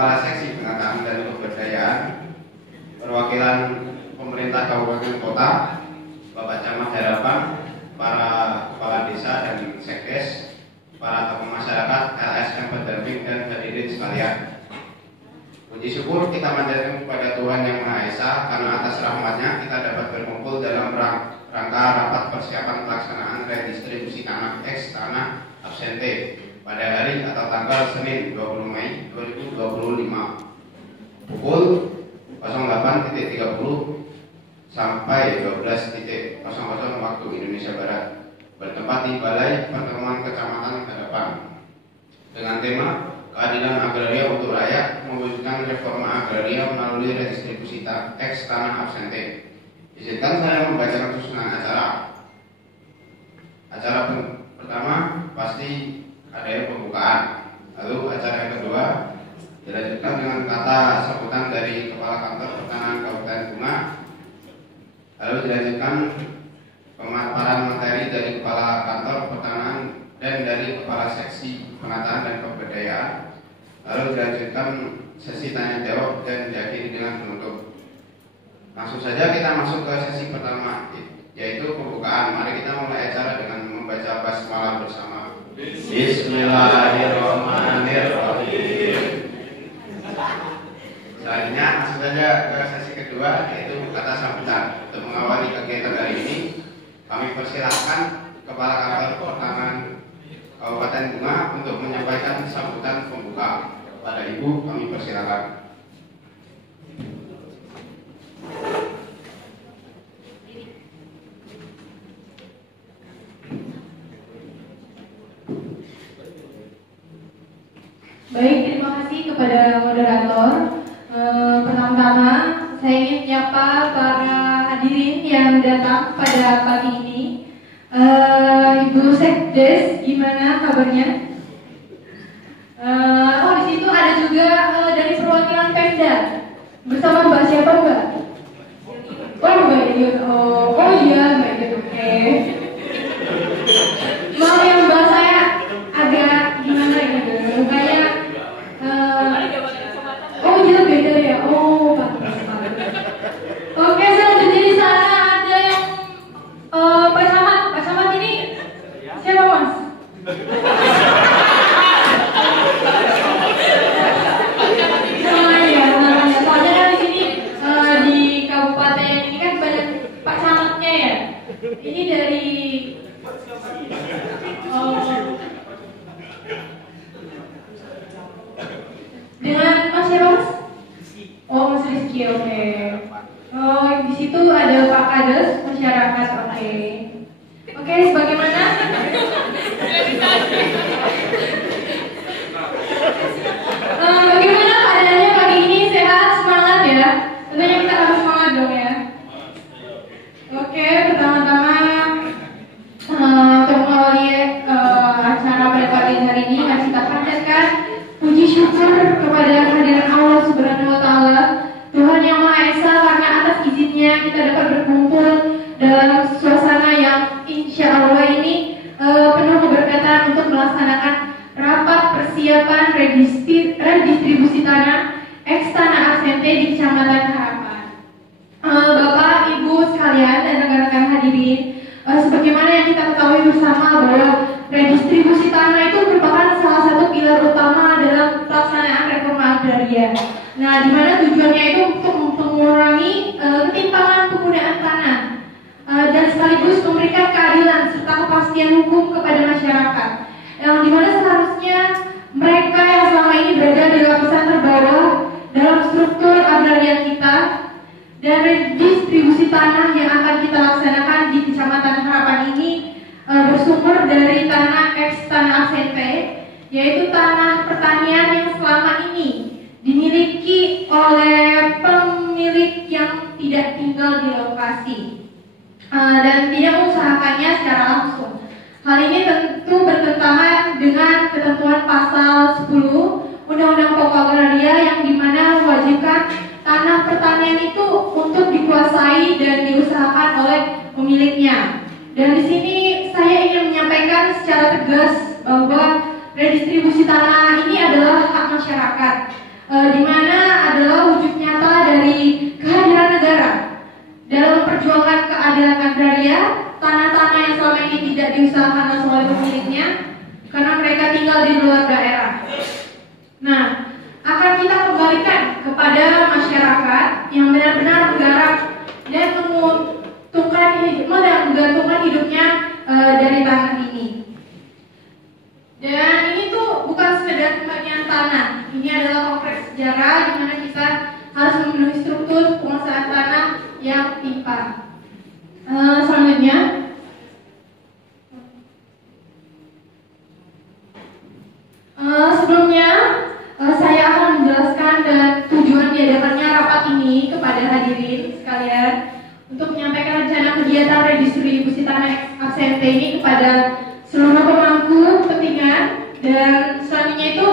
Kepala Seksi Penataan dan Kebudayaan, perwakilan pemerintah Kabupaten Kota, Bapak Camat Harapan, para kepala desa dan sekdes, para tokoh masyarakat, LSM pendamping dan hadirin sekalian. Puji syukur kita manjatkan kepada Tuhan Yang Maha Esa karena atas rahmatnya kita dapat berkumpul dalam rangka rapat persiapan pelaksanaan redistribusi tanah X tanah absente pada hari atau tanggal Senin 20 Mei 2025 pukul 08.30 sampai 12.00 waktu Indonesia Barat, bertempat di Balai Pertemuan Kecamatan Harapan dengan tema Keadilan Agraria untuk Rakyat, mewujudkan reforma agraria melalui redistribusi X tanah absente. Izinkan saya membacakan susunan acara. Acara pertama pasti ada yang pembukaan, lalu acara yang kedua dilanjutkan dengan kata sambutan dari Kepala Kantor Pertanahan Kabupaten Bunga, lalu dilanjutkan pemaparan materi dari Kepala Kantor Pertanahan dan dari Kepala Seksi Penataan dan Kebudayaan, lalu dilanjutkan sesi tanya jawab dan diakhiri dengan penutup. Langsung saja kita masuk ke sesi pertama, yaitu pembukaan. Mari kita mulai acara dengan membaca basmalah bersama. Bismillahirrahmanirrahim. Selanjutnya langsung saja ke sesi kedua, yaitu kata sambutan. Untuk mengawali kegiatan hari ini, kami persilahkan Kepala Kantor Pertanahan Kabupaten Bunga untuk menyampaikan sambutan pembuka. Pada Ibu, kami persilakan. Baik, terima kasih kepada moderator. Pertama-tama saya ingin menyapa para hadirin yang datang pada pagi ini. Ibu Sekdes, gimana kabarnya? Di situ ada juga dari perwakilan Pemda. Bersama Mbak siapa, Mbak? Mbak Yud. Oh iya, Mbak Yud. Oke. Maaf ya Mbak, saya agak gimana ya? Kayak iya beda ya. Pantas. Oke, selanjutnya di sana ada yang Pak Samad. Pak Samad ini siapa, Mas? Soalnya kan di sini di kabupaten ini kan banyak Pak Camatnya ya. Ini dari dengan Mas siapa, Mas? Mas Rizky, oke. Di situ ada Pak Kades masyarakat, oke. Oke, sebagaimana bagaimana keadaannya pagi ini? Sehat, semangat ya? Tentunya kita harus semangat dong ya. Oke, pertama-tama untuk mengawali acara pada pagi hari ini, mari kita panjatkan puji syukur kepada kehadiran Allah Subhanahu wa Ta'ala, Tuhan Yang Maha Esa, karena atas izinnya kita dapat berkumpul dalam suasana yang insya Allah ini penuh keberkatan untuk melaksanakan rapat persiapan redistribusi tanah X tanah absente di Kecamatan Harapan. Bapak, Ibu sekalian dan rekan-rekan hadirin, sebagaimana yang kita ketahui bersama bahwa redistribusi tanah itu merupakan salah satu pilar utama dalam pelaksanaan reforma agraria. Nah, di mana tujuannya itu untuk mengurangi ketimpangan penggunaan tanah dan sekaligus memberikan keadilan serta kepastian hukum kepada masyarakat. Yang dimana seharusnya mereka yang selama ini berada di lapisan terbawah dalam struktur agraria kita, dan redistribusi tanah yang akan kita laksanakan di Kecamatan Harapan ini bersumber dari tanah X tanah absente, yaitu tanah pertanian yang selama ini dimiliki oleh pemilik yang tidak tinggal di lokasi dan tidak mengusahakannya secara langsung. Hal ini tentu bertentangan dengan ketentuan pasal 10 Undang-Undang Pokok Agraria yang dimana mewajibkan tanah pertanian itu untuk dikuasai dan diusahakan oleh pemiliknya. Dan di sini saya ingin menyampaikan secara tegas bahwa redistribusi tanah ini adalah hak masyarakat. di mana adalah wujud nyata dari kehadiran negara dalam memperjuangkan keadilan agraria. Tanah-tanah yang selama ini tidak diusahakan oleh pemiliknya karena mereka tinggal di luar daerah. Nah, akan kita kembalikan kepada masyarakat yang benar-benar menggarap dan menggantungkan hidupnya dari tanah ini. Dan ini tuh bukan sekedar pembagian tanah. Ini adalah konkret sejarah di mana kita harus memenuhi struktur penguasaan tanah yang timpang. Selanjutnya, sebelumnya saya akan menjelaskan dan tujuan diadakannya rapat ini kepada hadirin sekalian untuk menyampaikan rencana kegiatan redistribusi tanah absente ini kepada seluruh pemangku kepentingan, dan selanjutnya itu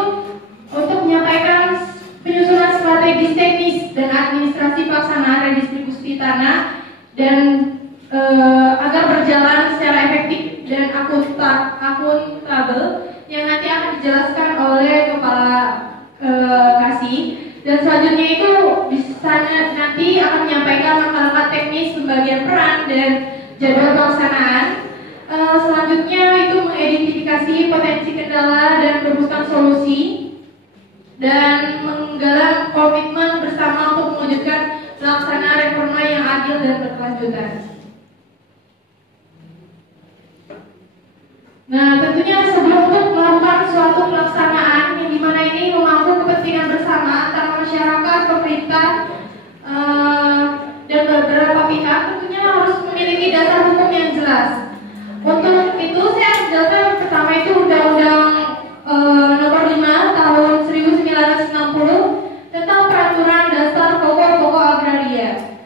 untuk menyampaikan penyusunan strategis teknis dan administrasi pelaksanaan redistribusi tanah dan agar berjalan secara efektif dan akuntabel yang nanti akan dijelaskan oleh kepala kasih. Dan selanjutnya itu bisa nanti akan menyampaikan langkah-langkah teknis pembagian peran dan jadwal pelaksanaan. Selanjutnya itu mengidentifikasi potensi kendala dan merumuskan solusi dan menggalang komitmen bersama untuk mewujudkan pelaksanaan reforma yang adil dan berkelanjutan. Nah, tentunya sebelum untuk melakukan suatu pelaksanaan yang dimana ini memangku kepentingan bersama antara masyarakat, pemerintah, dan beberapa pihak, tentunya harus memiliki dasar hukum yang jelas. Untuk itu saya menjelaskan pertama itu Undang-Undang Nomor 5 Tahun 1960 tentang Peraturan Dasar Pokok-Pokok Agraria.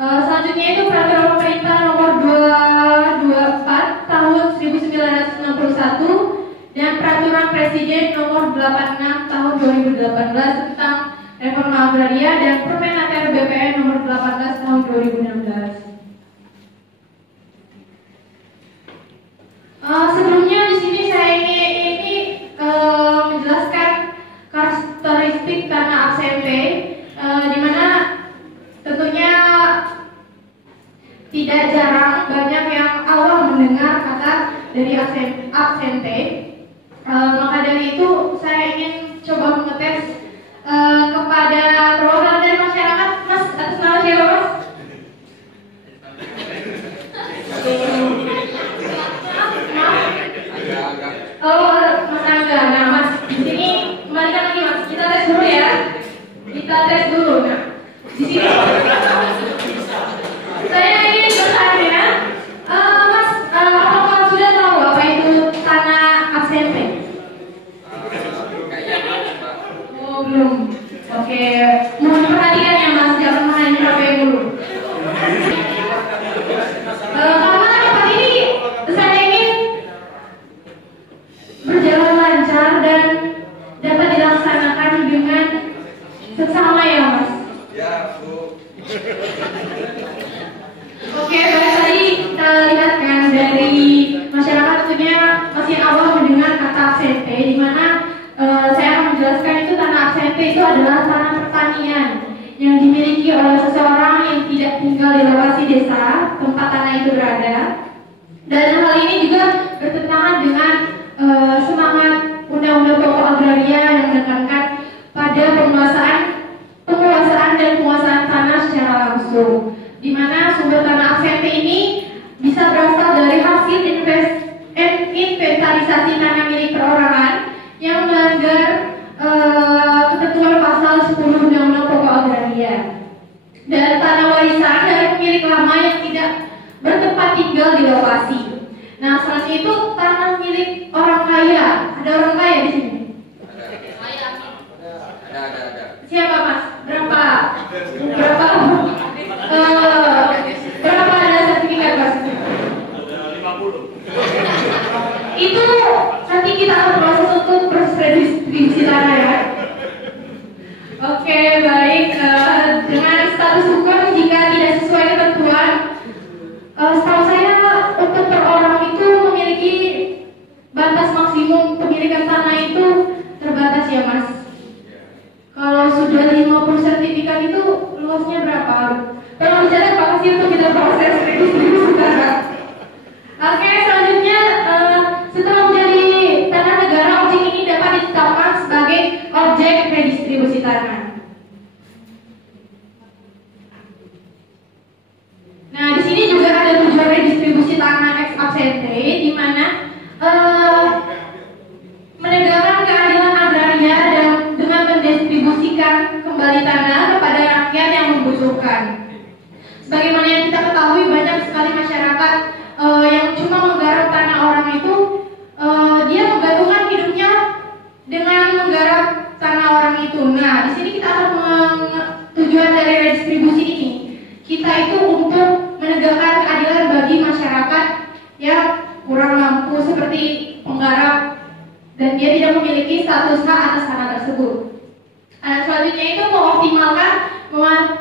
Selanjutnya itu Peraturan Pemerintah Nomor 224 Tahun 1961 dan Peraturan Presiden Nomor 86 Tahun 2018 tentang Reforma Agraria dan Permenaker BPN Nomor 18 Tahun 2016. Sebelumnya di sini saya ini menjelaskan karakteristik tanah absente, di mana tentunya tidak jarang banyak yang awal mendengar kata dari absente. Maka dari itu saya ingin coba mengetes kepada perwakilan dari masyarakat. Mas, atas nama siapa, Mas? Oh, Mas Angga. Nah, Mas, di sini kembalikan lagi, Mas. Kita tes dulu ya. Kita tes dulu. Nah, di sini saya ingin bertanya, Mas, apakah sudah tahu apa itu tanah absente? Oh, belum. Oke, mohon perhatikan ya, Mas. Jangan main HP dulu. Karena rapat ini saya ingin berjalan lancar dan dapat dilaksanakan dengan seksama ya, Mas. Ya, Bu. Oke, baik, tadi kita lihat kan dari masyarakat tentunya masih awal mendengar kata absente, di mana saya akan menjelaskan itu tanah absente itu adalah tanah pertanian yang dimiliki oleh seseorang yang tidak tinggal di lokasi desa tempat tanah itu berada. Dan hal ini juga bertentangan dengan semangat Undang-Undang Pokok Agraria yang menekankan pada penguasaan dan penguasaan tanah secara langsung, di mana sumber tanah absente ini bisa berasal dari hasil inventarisasi tanah milik perorangan yang melanggar ketentuan pasal 10 Undang-Undang Pokok Agraria, dan tanah warisan dari pemilik lama yang tidak bertempat tinggal di lokasi. Nah, selanjutnya itu tanah milik orang kaya. Ada orang kaya di sini? Ada. Siapa, Mas? Berapa ada sertifikat, Mas? Ada 50. Itu nanti kita akan proses untuk proses redistribusi tanah ya. Oke, baik. Dengan status hukum jika tidak sesuai ketentuan, setahu saya untuk per orang itu memiliki batas maksimum pemilikan tanah itu terbatas ya, Mas. Kalau itu luasnya berapa? Tolong dicatat lokasi untuk kita proses redistribusi tanah. Oke, selanjutnya setelah menjadi tanah negara, objek ini dapat ditetapkan sebagai objek redistribusi tanah. Nah, di sini juga ada tujuan redistribusi tanah ex absente, di mana menegakkan keadilan agraria dan dengan mendistribusikan kembali tanah kepada rakyat yang membutuhkan. Sebagaimana yang kita ketahui, banyak sekali masyarakat yang cuma menggarap tanah orang itu, dia menggantungkan hidupnya dengan menggarap tanah orang itu. Nah, di sini kita akan tujuan dari redistribusi ini, kita itu untuk menegakkan keadilan bagi masyarakat yang kurang mampu seperti penggarap dan dia tidak memiliki status hak atas tanah tersebut. Selanjutnya itu mengoptimalkan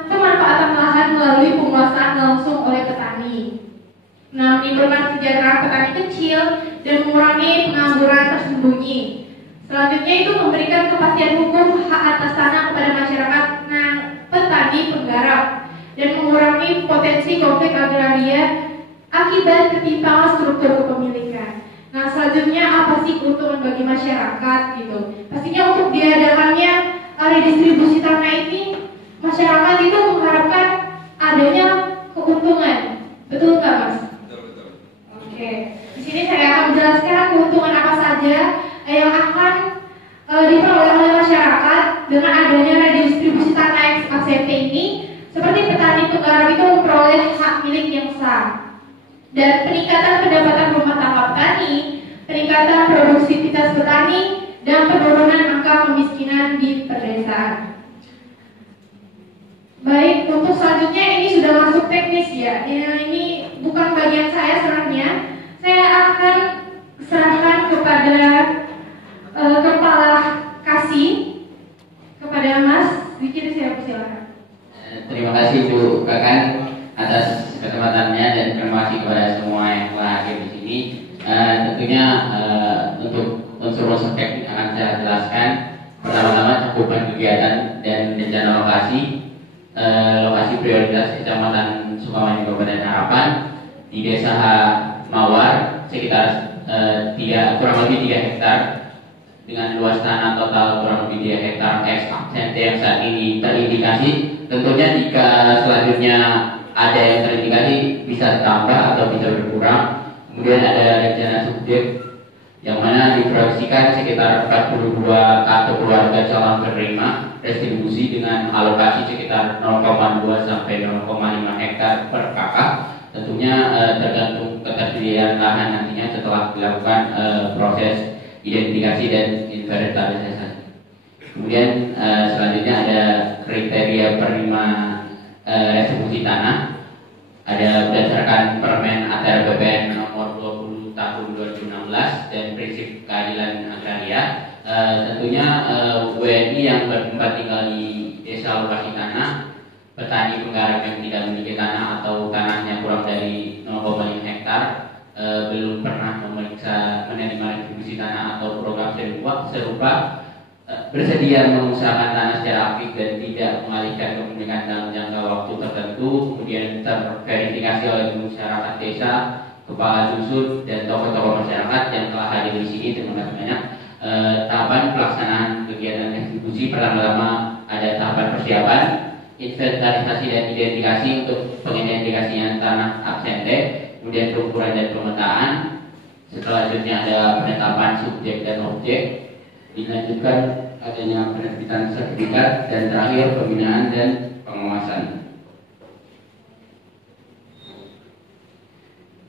pemanfaatan lahan melalui penguasaan langsung oleh petani. Nah, menimbulkan kesejahteraan petani kecil dan mengurangi pengangguran tersembunyi. Selanjutnya itu memberikan kepastian hukum hak atas tanah kepada masyarakat petani penggarap dan mengurangi potensi konflik agraria akibat ketimpangan struktur kepemilikan. Nah, selanjutnya apa sih keuntungan bagi masyarakat gitu? Pastinya untuk diadakannya redistribusi tanah ini, masyarakat itu mengharapkan adanya keuntungan. Betul nggak, Mas? Betul. Oke. Di sini saya akan menjelaskan keuntungan apa saja yang akan diperoleh oleh masyarakat dengan adanya redistribusi tanah ex absente ini. Seperti petani penggarap itu memperoleh hak milik yang sah, dan peningkatan pendapatan rumah tangga petani, peningkatan produktivitas petani, dan penurunan angka kemiskinan di pedesaan. Baik, untuk selanjutnya ini sudah masuk teknis ya. Ini bukan bagian saya sebenarnya. Saya akan serahkan kepada kepala kasih, kepada Mas Diki, saya persilakan. Terima kasih Bu Kakan atas kesempatannya dan terima kasih kepada semua yang telah hadir di sini. Tentunya untuk unsur-unsur teknik akan saya jelaskan. Pertama-tama cakupan kegiatan dan rencana lokasi prioritas Kecamatan Sukamaju Kabupaten Harapan di Desa Mawar sekitar kurang lebih 3 hektar dengan luas tanah total kurang lebih 3 hektar ex absente yang saat ini terindikasi. Tentunya jika selanjutnya ada yang terindikasi bisa tambah atau bisa berkurang. Kemudian ada rencana subjek yang mana diproyeksikan sekitar 42 kartu keluarga calon penerima distribusi dengan alokasi sekitar 0,2 sampai 0,5 hektar per kakak. Tentunya tergantung ketersediaan lahan nantinya setelah dilakukan proses identifikasi dan inventarisasi. Kemudian selanjutnya ada kriteria penerima restitusi tanah. Ada berdasarkan Permen ATR BPN nomor 20 tahun 2016 dan prinsip keadilan agraria. Tentunya WNI yang bertempat tinggal di desa lokasi tanah, petani penggarap yang tidak memiliki tanah atau tanahnya kurang dari 0,5 hektar belum pernah menerima restitusi tanah atau program serupa bersedia mengusahakan tanah secara aktif dan tidak mengalihkan kepemilikan dalam jangka waktu tertentu, kemudian terverifikasi oleh masyarakat desa, kepala dusun dan tokoh-tokoh masyarakat yang telah hadir di sini. Terima kasih banyak. Tahapan pelaksanaan kegiatan distribusi, pertama-tama ada tahapan persiapan, inventarisasi dan identifikasi untuk pengidentifikasian tanah absente, kemudian pengukuran dan pemetaan. Selanjutnya ada penetapan subjek dan objek, dilanjutkan adanya penerbitan sertifikat, dan terakhir pembinaan dan pengawasan.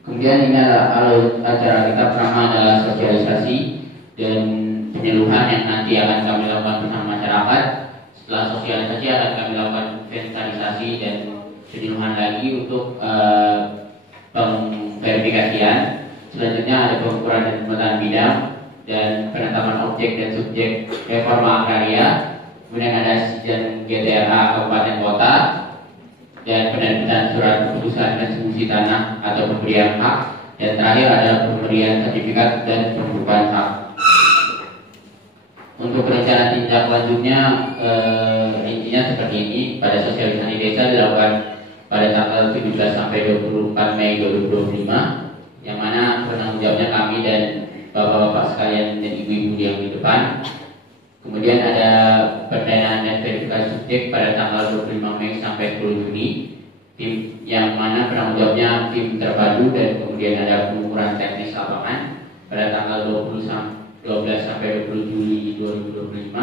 Kemudian ini adalah acara kita, pertama adalah sosialisasi dan penyeluruhan yang nanti akan kami lakukan bersama masyarakat. Setelah sosialisasi akan kami lakukan inventarisasi dan penyeluruhan lagi untuk pengverifikasian. Selanjutnya ada pengukuran dan pemetaan bidang dan penetapan objek dan subjek reforma agraria. Kemudian ada sijen GTRA Kabupaten Kota dan penerbitan surat keputusan restitusi tanah atau pemberian hak, dan terakhir ada pemberian sertifikat dan pembukaan hak. Untuk rencana tindak lanjutnya intinya seperti ini. Pada sosialisasi desa dilakukan pada tanggal 17 sampai 24 Mei 2025, yang mana penanggung jawabnya kami dan bapak-bapak sekalian dan ibu-ibu yang di depan. Kemudian ada pendanaan dan verifikasi subjek pada tanggal 25 Mei sampai 10 Juni, tim yang mana penanggung jawabnya tim terpadu, dan kemudian ada pengukuran teknis lapangan pada tanggal 12 sampai 20 Juli 2025,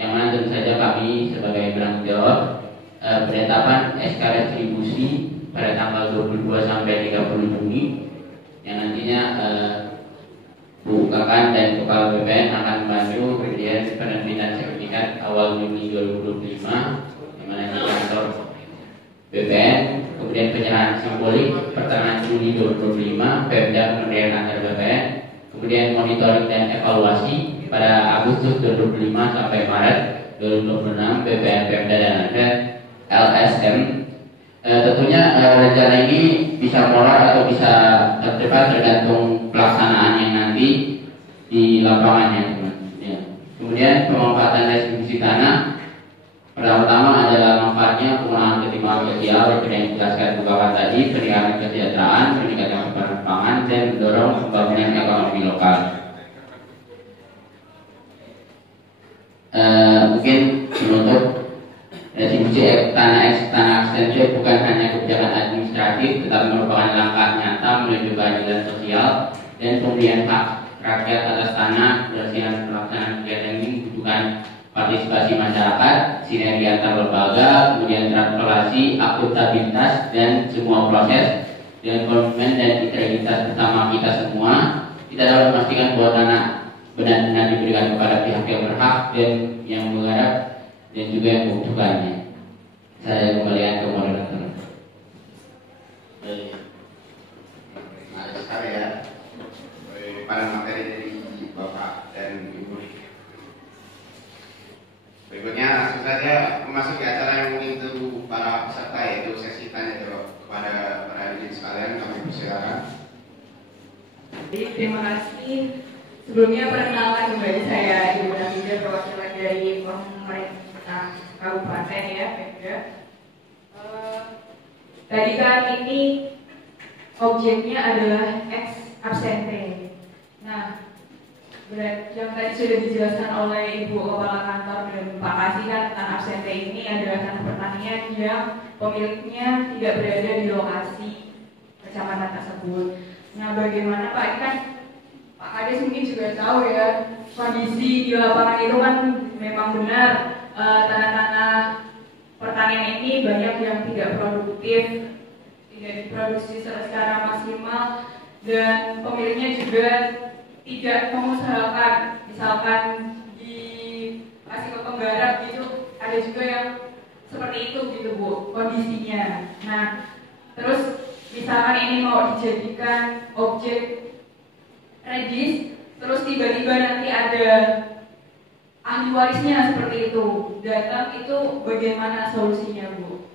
yang mana tentu saja kami sebagai penanggung jawab penetapan SK retribusi pada tanggal 22 sampai 30 Juni, yang nantinya Bu Kakan dan Kepala BPN akan membantu kemudian penerbitan sertifikat awal Juni 2025, yang mana di kantor BPN, kemudian penyerahan simbolik pertengahan Juli 2025, Pemda kemudian antar BPN, kemudian monitoring dan evaluasi pada Agustus 2025 sampai Maret 2026 BPN, Pemda dan Anda LSM. Tentunya rencana ini bisa molor atau bisa tercepat tergantung pelaksanaannya nanti di lapangannya, teman. Ya. Kemudian pemanfaatan distribusi tanah, pertama adalah manfaatnya pengurangan ketimpangan sosial seperti yang dijelaskan Bu Kawan tadi, peningkatan kesejahteraan, peningkatan kebutuhan pangan, dan mendorong pembangunan ekonomi lokal. Mungkin menutup, retribusi tanah ekstensif bukan hanya kebijakan administratif, tetapi merupakan langkah nyata menuju keadilan sosial dan pemberian hak rakyat atas tanah. Berdasarkan pelaksanaan kegiatan ini membutuhkan partisipasi masyarakat, sinergi antar lembaga, kemudian transparansi, akuntabilitas, dan semua proses dengan komitmen dan integritas bersama kita semua. Kita dapat memastikan bahwa tanah benar-benar diberikan kepada pihak yang berhak dan yang mengharap dan juga yang membutuhkannya. Saya kembalikan ke moderator. Ada sekali ya pada materi dari Bapak dan Ibu. Berikutnya langsung saja memasuki acara yang menyentuh para peserta, yaitu sesi tanya jawab kepada para hadirin sekalian. Kami persilakan. Terima kasih. Sebelumnya perkenalkan kembali saya Ibu Nafida, perwakilan dari pemerintah kabupaten ya, Pemda. Tadi kan ini objeknya adalah ex absente. Nah, yang tadi sudah dijelaskan oleh Ibu Kepala Kantor dan Pak Kasih kan, tentang absente ini adalah tanah pertanian yang pemiliknya tidak berada di lokasi kecamatan tersebut. Nah, bagaimana Pak? Ini kan Pak Kades mungkin juga tahu ya, kondisi di lapangan itu kan memang benar tanah-tanah pertanian ini banyak yang tidak produktif, tidak diproduksi secara maksimal, dan pemiliknya juga tidak mengusahakan, misalkan dikasih ke penggarap gitu, ada juga yang seperti itu gitu Bu kondisinya. Nah, terus misalkan ini mau dijadikan objek regis, terus tiba-tiba nanti ada ahli warisnya seperti itu datang, itu bagaimana solusinya Bu?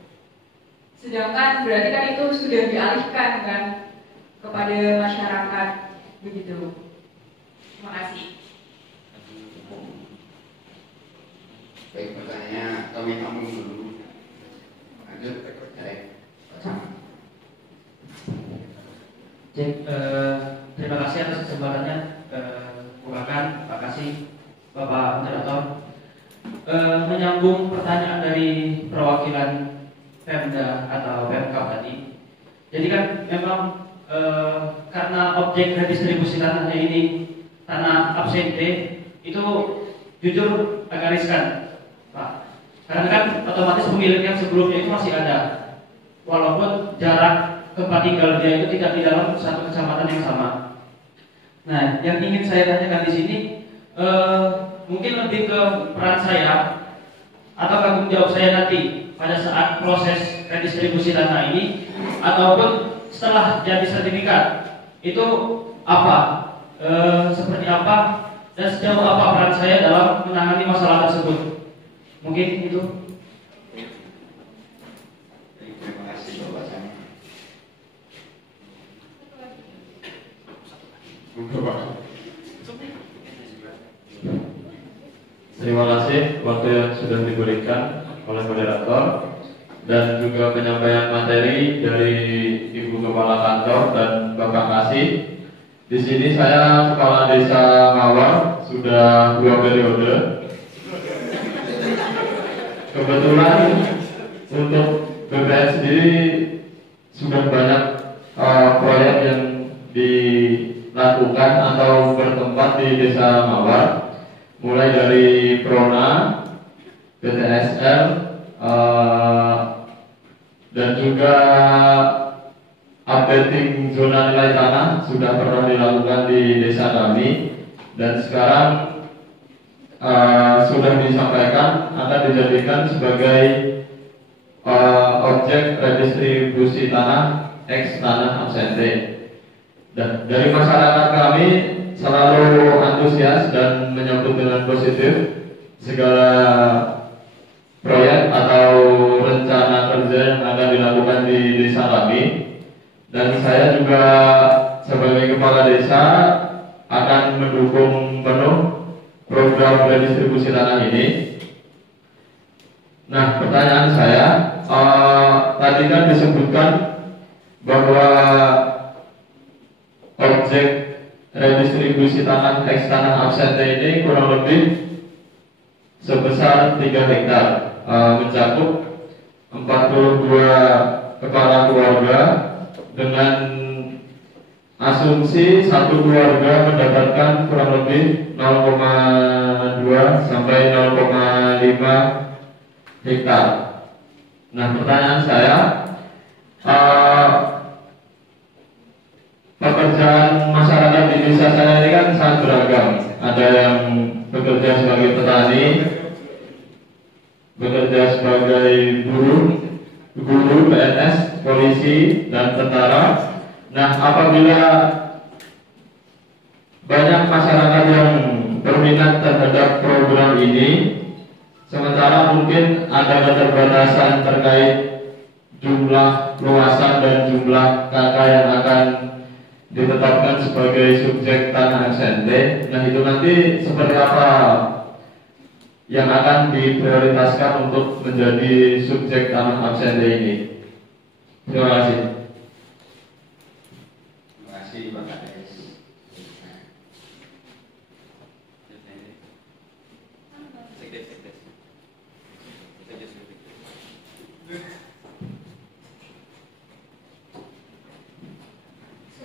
Sedangkan berarti kan itu sudah dialihkan kan kepada masyarakat begitu. Terima kasih. Baik, pertanyaannya kami ngomong dulu. Lanjut, baik. Terima kasih atas kesempatannya, Bukakan, Pak Kasih, Bapak Moderator. Menyambung pertanyaan dari perwakilan Pemda atau Pemkab tadi. Jadi kan memang karena objek redistribusi tanahnya ini tanah absente, itu jujur agak riskan, Pak. Karena kan otomatis pemilik yang sebelumnya itu masih ada, walaupun jarak tempat tinggal dia itu tidak di dalam satu kecamatan yang sama. Nah, yang ingin saya tanyakan di sini mungkin lebih ke peran saya atau tanggung jawab saya nanti pada saat proses redistribusi tanah ini ataupun setelah jadi sertifikat itu apa, seperti apa, dan sejauh apa peran saya dalam menangani masalah tersebut. Mungkin itu. Terima kasih Bapak Sam. diberikan oleh moderator dan juga penyampaian materi dari Ibu Kepala Kantor dan Bapak Kasih. Di sini saya Kepala Desa Mawar sudah 2 periode. Kebetulan untuk BPN sendiri sudah banyak proyek yang dilakukan atau bertempat di Desa Mawar, mulai dari Prona, PTSL, dan juga updating zona nilai tanah sudah pernah dilakukan di desa kami, dan sekarang sudah disampaikan akan dijadikan sebagai objek redistribusi tanah X tanah absente. Dan dari masyarakat kami selalu antusias dan menyambut dengan positif segala proyek atau rencana kerja yang akan dilakukan di desa kami. Dan saya juga sebagai kepala desa akan mendukung penuh program redistribusi tanah ini. Nah, pertanyaan saya, tadi kan disebutkan bahwa objek redistribusi tanah X tanah absente ini kurang lebih sebesar 3 hektar, mencakup 42 kepala keluarga dengan asumsi satu keluarga mendapatkan kurang lebih 0,2 sampai 0,5 hektar. Nah, pertanyaan saya, pekerjaan masyarakat di desa saya ini kan sangat beragam. Ada yang bekerja sebagai petani, bekerja sebagai guru, PNS, polisi, dan tentara. Nah, apabila banyak masyarakat yang berminat terhadap program ini, sementara mungkin ada keterbatasan terkait jumlah luasan dan jumlah kakak yang akan ditetapkan sebagai subjek tanah absente. Nah, itu nanti seperti apa yang akan diprioritaskan untuk menjadi subjek tanah absente ini? Terima kasih. Terima kasih Pak Kades.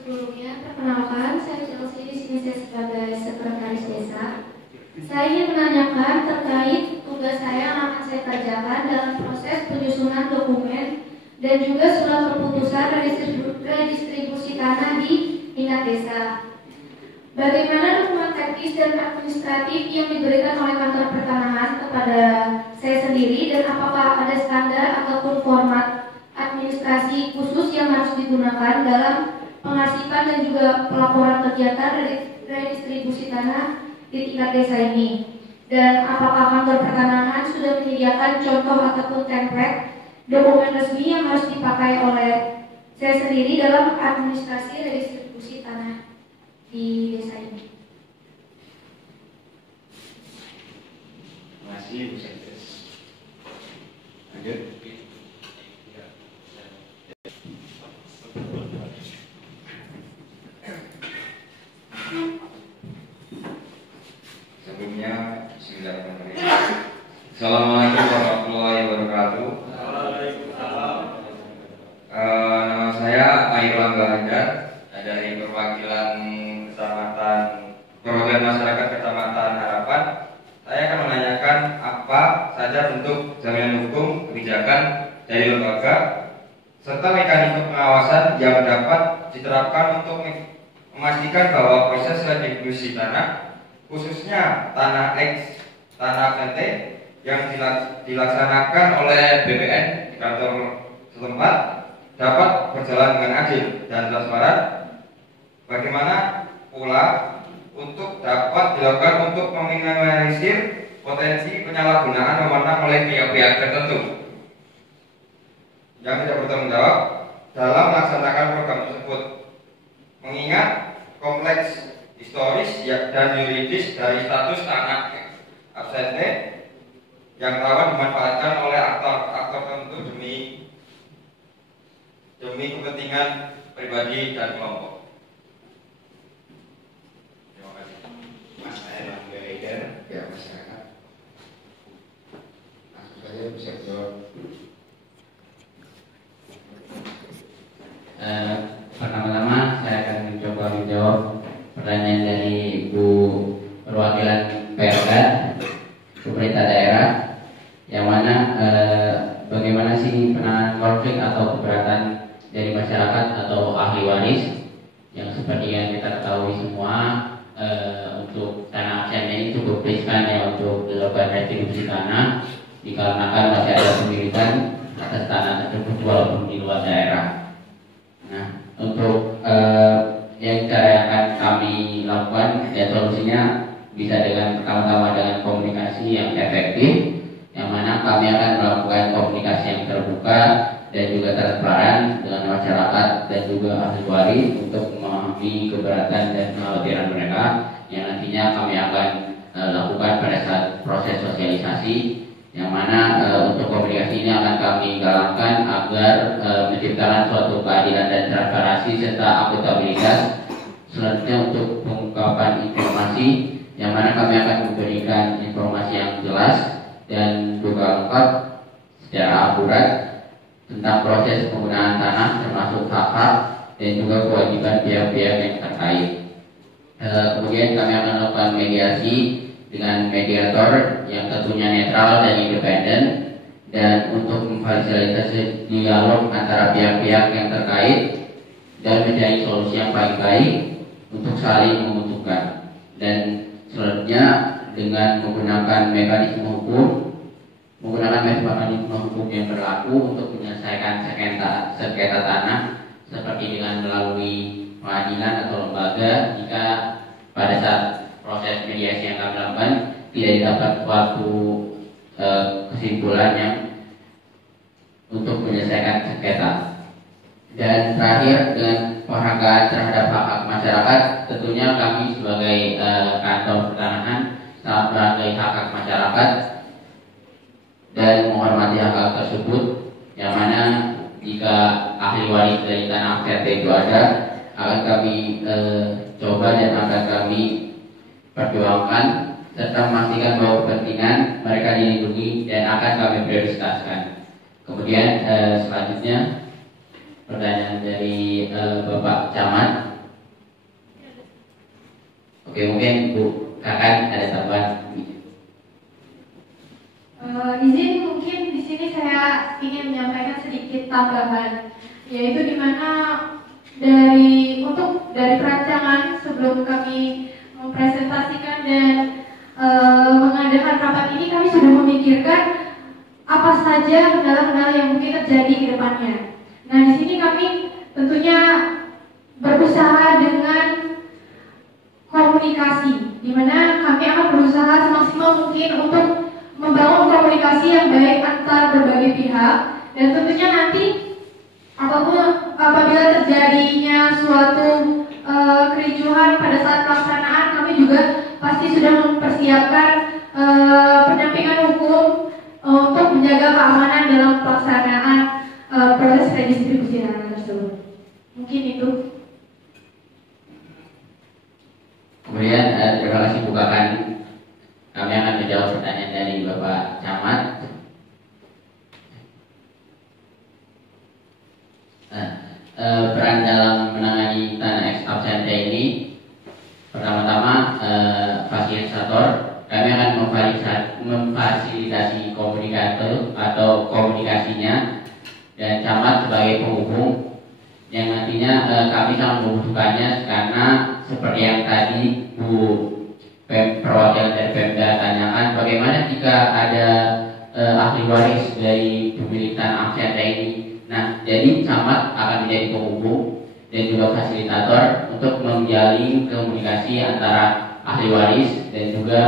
Sebelumnya, perkenalkan, saya Chelsea. Di sini saya sebagai sekretaris desa. Saya ingin menanyakan terkait tugas saya yang akan saya kerjakan dalam proses penyusunan dokumen dan juga surat keputusan redistribusi tanah di tingkat desa. Bagaimana dokumen teknis dan administratif yang diberikan oleh kantor pertanahan kepada saya sendiri, dan apakah ada standar ataupun format administrasi khusus yang harus digunakan dalam pengarsipan dan juga pelaporan kegiatan redistribusi tanah di tingkat desa ini, dan apakah kantor pertanahan sudah menyediakan contoh ataupun template dokumen resmi yang harus dipakai oleh saya sendiri dalam administrasi redistribusi tanah di desa ini. Terima kasih Bu Sekdes. Lanjut. Sebelumnya, bismillahirrahmanirrahim. Assalamualaikum warahmatullahi wabarakatuh. Nama saya Airul Angga, dari perwakilan masyarakat Kecamatan Harapan. Saya akan menanyakan apa saja bentuk jaminan hukum kebijakan dari lembaga serta mekanisme pengawasan yang dapat diterapkan untuk memastikan bahwa proses redistribusi tanah, khususnya tanah X, tanah absente yang dilaksanakan oleh BPN di kantor setempat dapat berjalan dengan adil dan transparan. Bagaimana pula untuk dapat dilakukan untuk meminimalisir potensi penyalahgunaan wewenang oleh pihak-pihak tertentu yang tidak bertanggung jawab dalam melaksanakan program tersebut, mengingat kompleks historis dan yuridis dari status tanah absente yang rawan dimanfaatkan oleh aktor tertentu demi kepentingan pribadi dan kelompok. Terima kasih. Mas Erlangga Haider, pihak masyarakat. Langsung saja bisa jawab. Pertama-tama saya akan mencoba menjawab pertanyaan dari Bu perwakilan PRK pemerintah daerah, yang mana bagaimana sih penanganan konflik atau keberatan dari masyarakat atau ahli waris, yang seperti yang kita ketahui semua untuk tanah absen ini cukup riskan ya untuk dilakukan restitusi tanah dikarenakan masih ada pemilikan atas tanah tersebut walaupun di luar daerah. Nah, untuk yang cara yang akan kami lakukan dan solusinya bisa dengan pertama-tama dengan komunikasi yang efektif, yang mana kami akan melakukan komunikasi yang terbuka dan juga transparan dengan masyarakat dan juga ahli waris untuk memahami keberatan dan kekhawatiran mereka, yang nantinya kami akan lakukan pada saat proses sosialisasi, yang mana untuk komunikasi ini akan kami galakkan agar menciptakan suatu keadilan dan transparansi serta akuntabilitas. Selanjutnya untuk pengungkapan informasi, yang mana kami akan memberikan informasi yang jelas dan juga lengkap secara akurat tentang proses penggunaan tanah termasuk hak-hak dan juga kewajiban pihak-pihak yang terkait. Kemudian kami akan melakukan mediasi dengan mediator yang tentunya netral dan independen, dan untuk memfasilitasi dialog antara pihak-pihak yang terkait dan mencari solusi yang paling baik untuk saling menguntungkan. Dan selanjutnya dengan menggunakan mekanisme hukum yang berlaku untuk menyelesaikan sengketa tanah, seperti dengan melalui pengadilan atau lembaga jika pada saat proses mediasi yang kami lakukan tidak didapat suatu kesimpulan yang untuk menyelesaikan sengketa. Dan terakhir, dengan penghargaan terhadap hak masyarakat, tentunya kami sebagai kantor pertanahan sangat menghargai hak masyarakat dan menghormati hak tersebut, yang mana jika ahli waris dari tanah RT itu ada, akan kami coba dan akan kami perjuangkan serta memastikan bahwa kepentingan mereka dilindungi dan akan kami prioritaskan. Kemudian selanjutnya pertanyaan dari Bapak Camat. Oke, mungkin Bu Kakan ada tambahan. Izin mungkin di sini saya ingin menyampaikan sedikit tambahan, yaitu di mana dari perancangan sebelum kami mempresentasikan dan mengadakan rapat ini, kami sudah memikirkan apa saja kendala-kendala yang mungkin terjadi ke depannya. Nah, di sini kami tentunya berusaha dengan komunikasi, di mana kami akan berusaha semaksimal mungkin untuk membangun komunikasi yang baik antar berbagai pihak, dan tentunya nanti apabila terjadinya suatu kericuhan pada saat pelaksanaan, kami juga pasti sudah mempersiapkan pendampingan hukum untuk menjaga keamanan dalam pelaksanaan proses redistribusi tanah tersebut. Mungkin itu. Kemudian terima kasih Bu Kakan. Kami akan menjawab pertanyaan dari Bapak Camat. Peran dalam menangani tanah ex absente ini, pertama-tama fasilitator, kami akan memfasilitasi komunikator atau komunikasinya, dan camat sebagai penghubung yang nantinya kami sangat membutuhkannya, karena seperti yang tadi Bu perwakilan dari Pemda tanyakan, bagaimana jika ada ahli waris dari pemilik tanah absente ini. Nah, jadi camat akan menjadi penghubung dan juga fasilitator untuk menjalin komunikasi antara ahli waris dan juga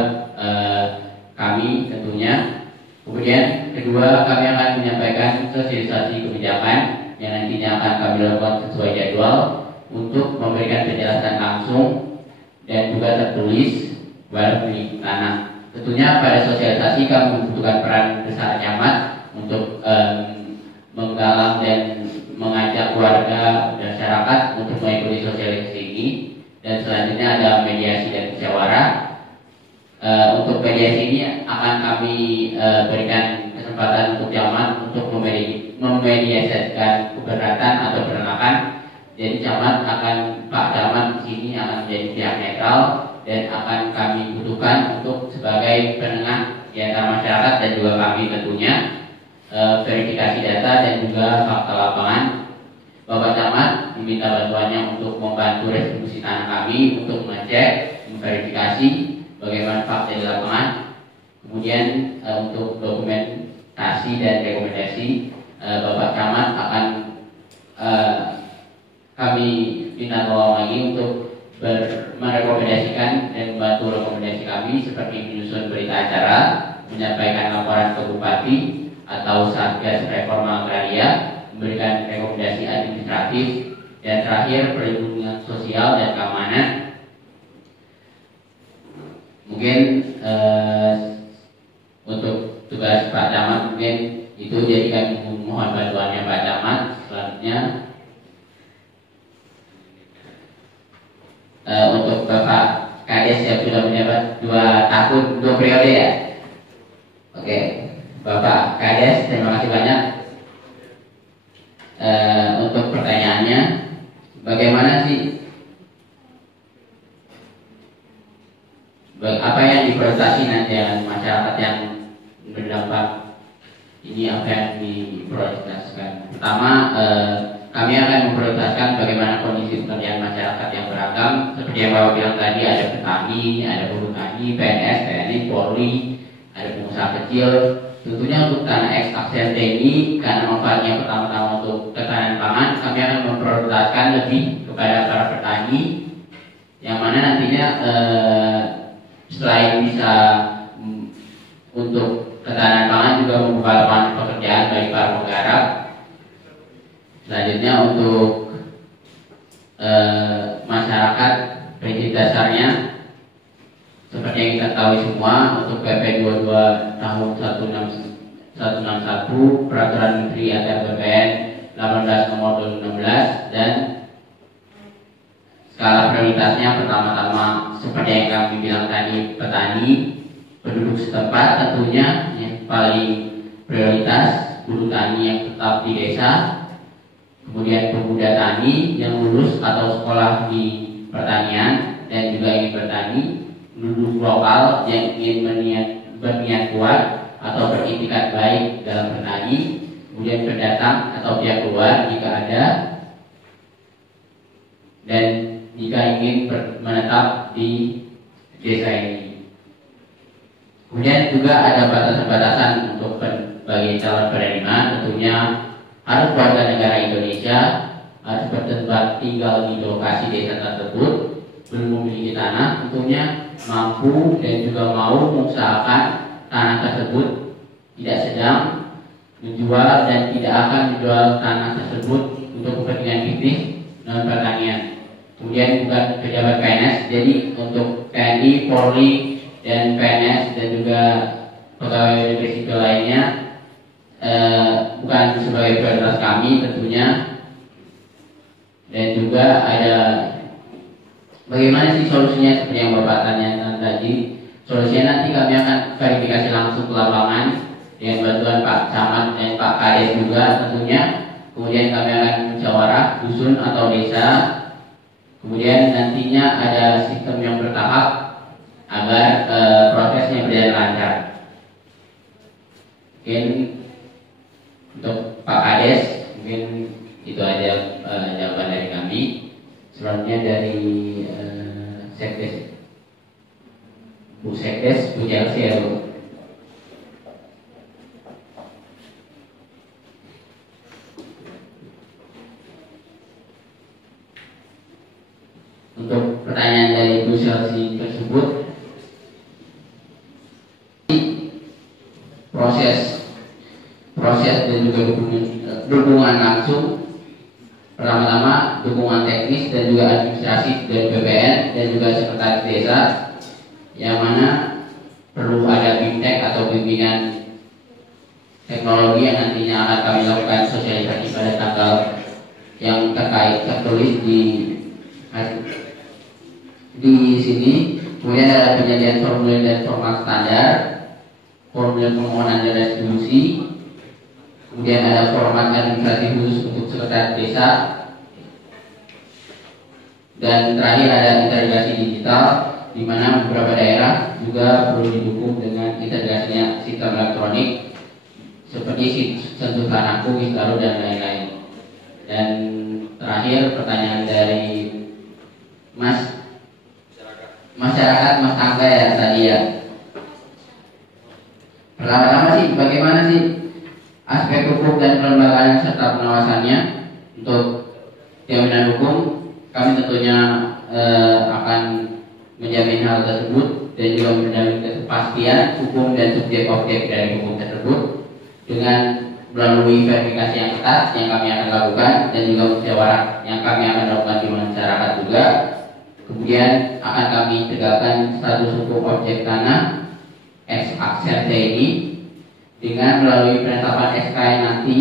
kami tentunya. Kemudian kedua, kami akan menyampaikan sosialisasi kebijakan yang nantinya akan kami lakukan sesuai jadwal untuk memberikan penjelasan langsung dan juga tertulis kepada pemilik tanah tentunya pada sosialisasi kami membutuhkan peran besar camat untuk menggalang dan mengajak warga dan masyarakat untuk mengikuti sosialisasi ini. Dan selanjutnya ada mediasi dan musyawarah. Untuk mediasi ini akan kami berikan kesempatan untuk camat untuk memediasikan keberatan atau penolakan. Jadi Pak Camat di sini akan menjadi pihak netral dan akan kami butuhkan untuk sebagai penengah di antara masyarakat dan juga kami tentunya verifikasi data dan juga fakta lapangan. Bapak Camat meminta bantuannya untuk membantu distribusi tanah kami untuk mengecek, memverifikasi bagaimana fakta di lapangan. Kemudian untuk dokumentasi dan rekomendasi, Bapak Camat akan kami minta tolong lagi untuk merekomendasikan dan membantu rekomendasi kami seperti menyusun berita acara, menyampaikan laporan ke Bupati atau Satgas Reforma Agraria, memberikan rekomendasi administratif, dan terakhir perlindungan sosial dan keamanan. Mungkin untuk tugas Pak Camat mungkin itu, jadi kami mohon bantuannya Pak Camat. Selanjutnya untuk Bapak Kades yang sudah menjabat 2 tahun 2 periode ya. Oke, Bapak Kades, terima kasih banyak untuk pertanyaannya. Bagaimana sih apa yang diprioritasasi nanti dengan masyarakat yang berdampak ini, apa yang diprioritaskan? Pertama, kami akan memprioritaskan bagaimana kondisi pekerjaan masyarakat yang beragam. Seperti yang Bapak bilang tadi, ada petani, ada buruh tani, PNS, TNI, Polri, ada pengusaha kecil. Tentunya untuk tanah ex aksente ini, karena manfaatnya pertama-tama untuk ketahanan pangan, kami akan memprioritaskan lebih kepada para petani, yang mana nantinya selain bisa untuk ketahanan pangan juga membuka lapangan pekerjaan bagi para penggarap. Selanjutnya untuk masyarakat, prinsip dasarnya seperti yang kita tahu semua, untuk PP 22 tahun 161 Peraturan Menteri ATR BPN 18 nomor 2016, dan skala prioritasnya pertama-tama seperti yang kami bilang tadi, petani, penduduk setempat tentunya yang paling prioritas, buruh tani yang tetap di desa, kemudian pemuda tani yang lulus atau sekolah di pertanian dan juga ingin bertani, penduduk lokal yang ingin berniat kuat atau beritikat baik dalam bertani, kemudian pendatang atau pihak luar jika ada, dan jika ingin menetap di desa ini. Kemudian juga ada batasan-batasan untuk bagi calon penerima, tentunya harus warga negara Indonesia, harus bertempat tinggal di lokasi desa tersebut, belum memiliki tanah, tentunya mampu dan juga mau mengusahakan tanah tersebut, tidak sedang menjual dan tidak akan menjual tanah tersebut untuk kepentingan bisnis non pertanian. Kemudian bukan pejabat PNS, jadi untuk TNI, Polri, dan PNS dan juga pegawai negeri sipil lainnya bukan sebagai prioritas kami tentunya. Dan juga ada bagaimana sih solusinya seperti yang Bapak tanyakan tadi. Solusinya nanti kami akan verifikasi langsung ke lapangan dengan bantuan Pak Camat dan Pak Kades juga tentunya. Kemudian kami akan musyawarah dusun atau desa. Kemudian nantinya ada sistem yang bertahap agar prosesnya berjalan lancar. Mungkin untuk Pak Kades, mungkin itu aja jawaban dari kami. Selanjutnya dari Sekdes, Bu Sekdes, Bu Chelsea ya Bu. Untuk pertanyaan dari Bu Chelsea tersebut, proses dan juga dukungan langsung. Pertama-tama dukungan teknis dan juga administrasi dari BPN dan juga sekretaris desa, yang mana perlu ada BIMTEK atau bimbingan teknologi yang nantinya akan kami lakukan sosialisasi pada tanggal yang tertulis di sini. Kemudian ada penyediaan formulir dan format standar, formulir permohonan dan distribusi, kemudian ada format administrasi khusus untuk sekretaris desa, dan terakhir ada integrasi digital, di mana beberapa daerah juga perlu didukung dengan integrasinya sistem elektronik seperti sentuh tanahku, Wislaru, dan lain-lain. Dan terakhir pertanyaan dari masyarakat Mas Angga ya tadi ya. Pertama-tama sih bagaimana sih aspek hukum dan kelembagaan serta pengawasannya untuk jaminan hukum. Kami tentunya akan menjamin hal tersebut dan juga menjamin kepastian hukum dan subjek-objek dari hukum tersebut dengan melalui verifikasi yang ketat yang kami akan lakukan dan juga musyawarah yang kami akan lakukan di masyarakat juga. Kemudian akan kami tegakkan status hukum objek tanah ex aksente ini dengan melalui penetapan SK nanti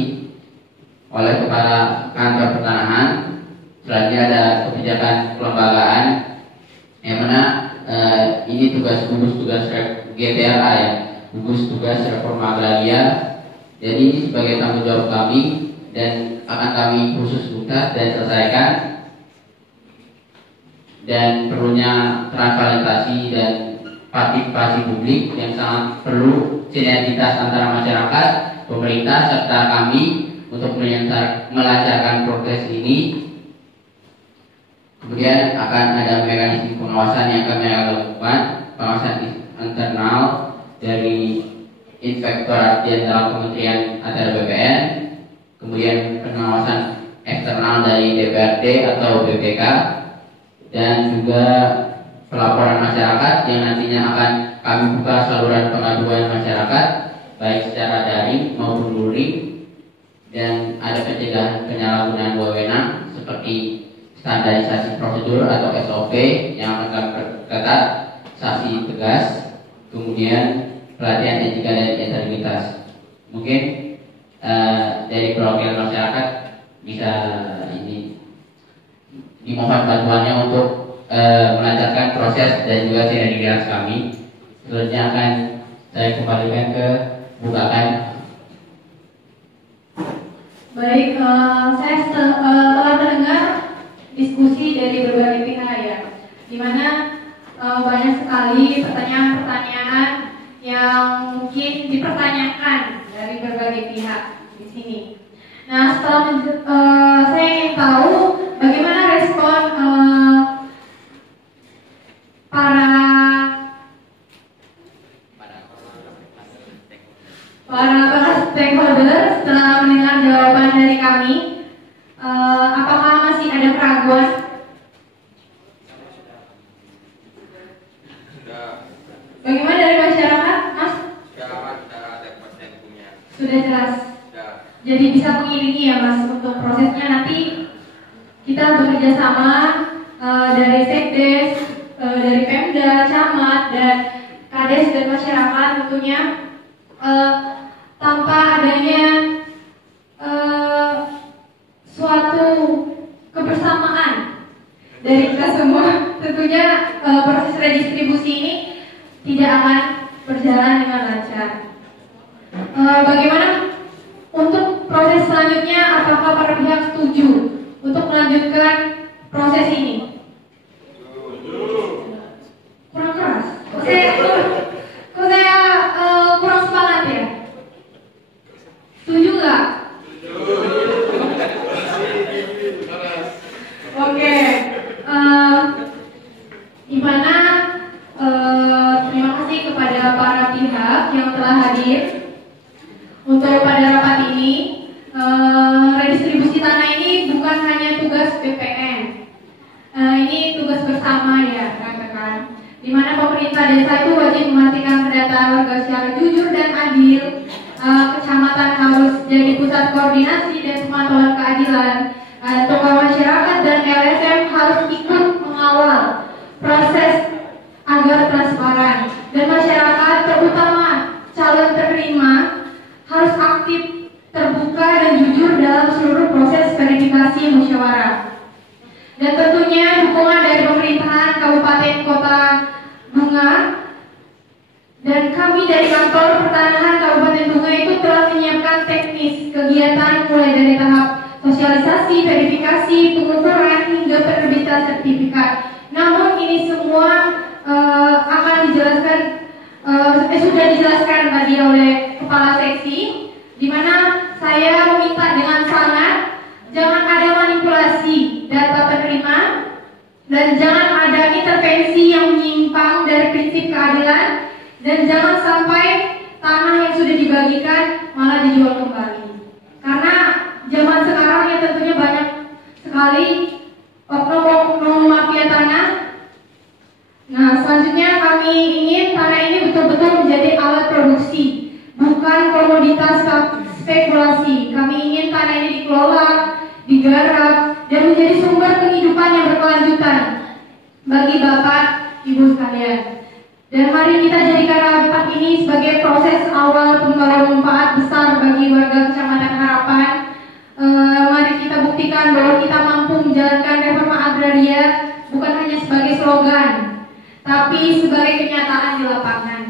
oleh Kepala Kantor Pertanahan. Selanjutnya ada kebijakan kelembagaan yang mana ini gugus tugas GTRA ya, gugus tugas reforma agraria. Jadi ini sebagai tanggung jawab kami dan akan kami khusus tuntas dan selesaikan. Dan perlunya transparansi dan partisipasi publik yang sangat perlu sinergitas antara masyarakat, pemerintah, serta kami untuk melancarkan proses ini. Kemudian akan ada mekanisme pengawasan yang kami akan lakukan, pengawasan internal dari Inspektorat Jenderal Kementerian Atr BPN, kemudian pengawasan eksternal dari DPRD atau BPK, dan juga pelaporan masyarakat yang nantinya akan kami buka saluran pengaduan masyarakat baik secara daring maupun luring, dan ada pencegahan penyalahgunaan wewenang seperti standarisasi prosedur atau SOP yang akan kami perketat, sanksi tegas, kemudian pelatihan etika dan integritas. Mungkin dari perwakilan masyarakat bisa ini dimohon bantuannya untuk melancarkan proses dan juga sinergitas kami. Selanjutnya akan saya kembalikan ke Bukakan. Baik, saya telah mendengar diskusi dari berbagai pihak ya, di mana banyak sekali pertanyaan-pertanyaan yang mungkin dipertanyakan dari berbagai pihak di sini. Nah, setelah saya ingin tahu bagaimana respon para stakeholder setelah mendengar jawaban dari kami. Apakah masih ada keraguan? Bagaimana dari masyarakat, Mas? Sudah jelas. Jadi bisa mengiringi ya, Mas, untuk prosesnya nanti kita bekerja sama dari Sekdes, dari Pemda, Camat, dan Kades dan masyarakat tentunya tanpa adanya suatu kebersamaan dari kita semua, tentunya proses redistribusi ini tidak akan berjalan dengan lancar. Bagaimana untuk proses selanjutnya? Apakah para pihak setuju untuk melanjutkan proses ini? Kurang keras. Kok saya kurang semangat ya? Setuju nggak? Oke. Dimana terima kasih kepada para pihak yang telah hadir untuk pada rapat ini. Redistribusi tanah ini bukan hanya tugas BPN, ini tugas bersama ya rekan-rekan. Dimana pemerintah desa itu wajib memastikan pendataan warga secara jujur dan adil. Kecamatan harus jadi pusat koordinasi dan pemantauan keadilan. Tokoh masyarakat dan LSM harus ikut mengawal proses agar transparan, dan masyarakat terbuka dan jujur dalam seluruh proses verifikasi musyawarah. Dan tentunya dukungan dari pemerintahan Kabupaten Kota Bunga dan kami dari kantor pertanahan Kabupaten Bunga itu telah menyiapkan teknis kegiatan mulai dari tahap sosialisasi, verifikasi, pengukuran hingga penerbitan sertifikat. Namun ini semua akan dijelaskan, sudah dijelaskan tadi oleh Kepala Seksi, di mana saya meminta dengan sangat jangan ada manipulasi data penerima dan jangan ada intervensi yang menyimpang dari prinsip keadilan dan jangan sampai tanah yang sudah dibagikan malah dijual kembali. Karena zaman sekarang ya tentunya banyak sekali oknum mafia tanah. Nah, selanjutnya kami ingin tanah ini betul-betul menjadi alat produksi, bukan komoditas spekulasi. Kami ingin tanah ini dikelola, digarap, dan menjadi sumber kehidupan yang berkelanjutan bagi Bapak, Ibu sekalian. Dan mari kita jadikan rapat ini sebagai proses awal pembawa manfaat besar bagi warga Kecamatan Harapan. Mari kita buktikan bahwa kita mampu menjalankan reforma agraria bukan hanya sebagai slogan, tapi sebagai kenyataan di lapangan.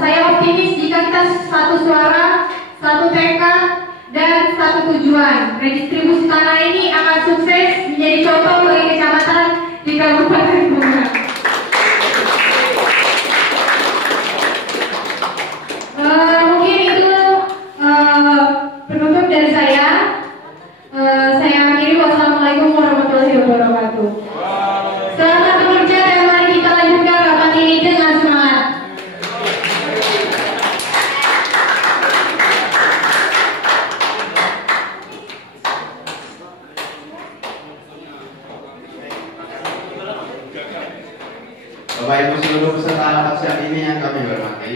Saya optimis jika kita satu suara, satu tekad, dan satu tujuan. Redistribusi tanah ini akan sukses menjadi contoh bagi kecamatan di Kabupaten Bunga. Mungkin itu penutup dari saya. Saya akhiri. Wassalamualaikum warahmatullahi wabarakatuh. Selamat bekerja dan mari kita lanjutkan rapat ini dengan semangat. Bapak Ibu seluruh peserta rapat siang ini yang kami hormati,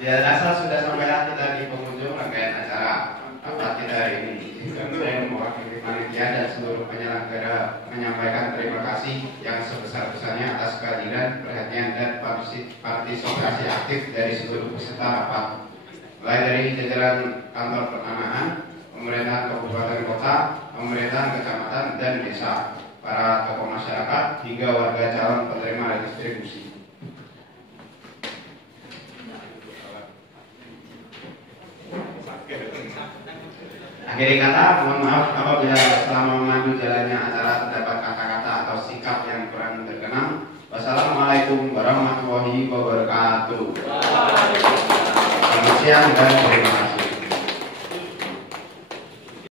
ya rasa sudah sampailah kita di penghujung rangkaian acara rapat kita hari ini. Saya mewakili panitia dan seluruh penyelenggara menyampaikan terima kasih yang sebesar-besarnya atas kehadiran, perhatian, dan partisipasi aktif dari seluruh peserta rapat, mulai dari jajaran kantor pertanahan, pemerintahan kabupaten kota, pemerintahan kecamatan dan desa, para tokoh masyarakat hingga warga calon penerima redistribusi. Akhiri kata, mohon maaf apabila selama memandu jalannya acara terdapat kata-kata atau sikap yang kurang berkenan. Wassalamualaikum warahmatullahi wabarakatuh. Selamat siang dan terima kasih.